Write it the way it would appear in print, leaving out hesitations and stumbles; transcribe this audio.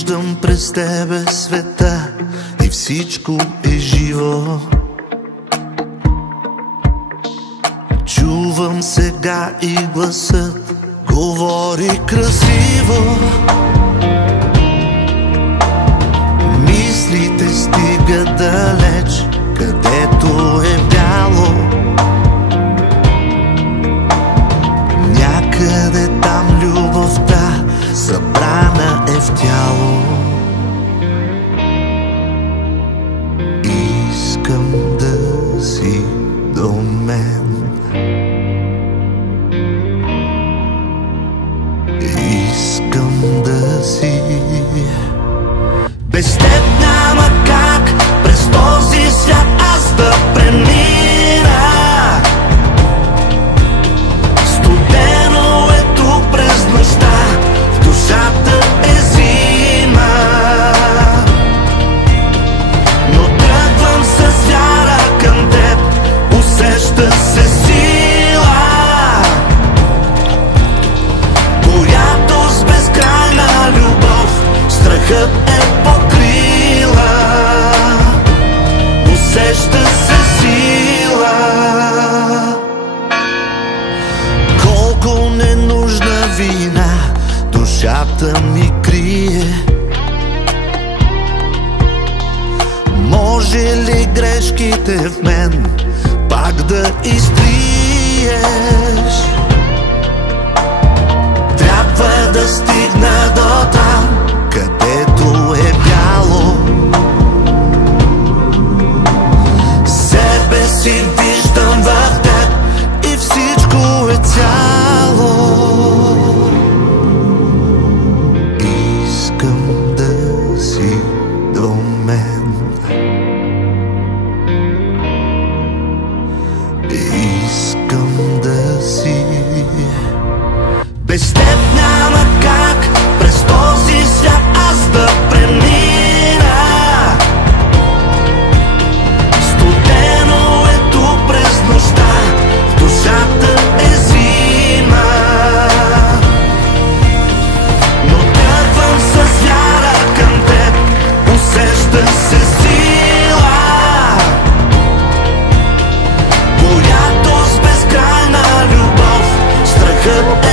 Виждам през тебе света и всичко е живо. Чувам сега и гласът говори красиво. Мислите стигат далеч, където е бяло. Някъде там любовта събрана е в тяло. Искам да си до мен. Искам да си. Без теб няма как през този свят аз да премина. Студено е тук през нощта, в душата е зима. Но тръгвам с вяра към теб, усеща се сила, която с безкрайна любов страхът е покрила. Усеща се сила. Колко ненужна вина душата ми крие. Може ли грешките в мен пак да изтриеш? Трябва да стигна до там, където е бяло. Себе си виждам в теб и всичко е цяло. Искам да си до мен. Искам да си. Без теб няма как през този свят аз да премина. Студено е тук през нощта, в душата е зима. Но тръгвам с вяра към теб, усеща се сила, която с безкрайна любов страхът е